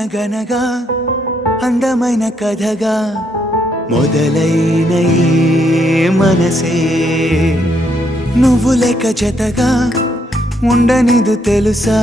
అనగనగా అందమైన కథగా మొదలైన ఈ మనసే నువ్వు లేక జతగా ఉండనిదు తెలుసా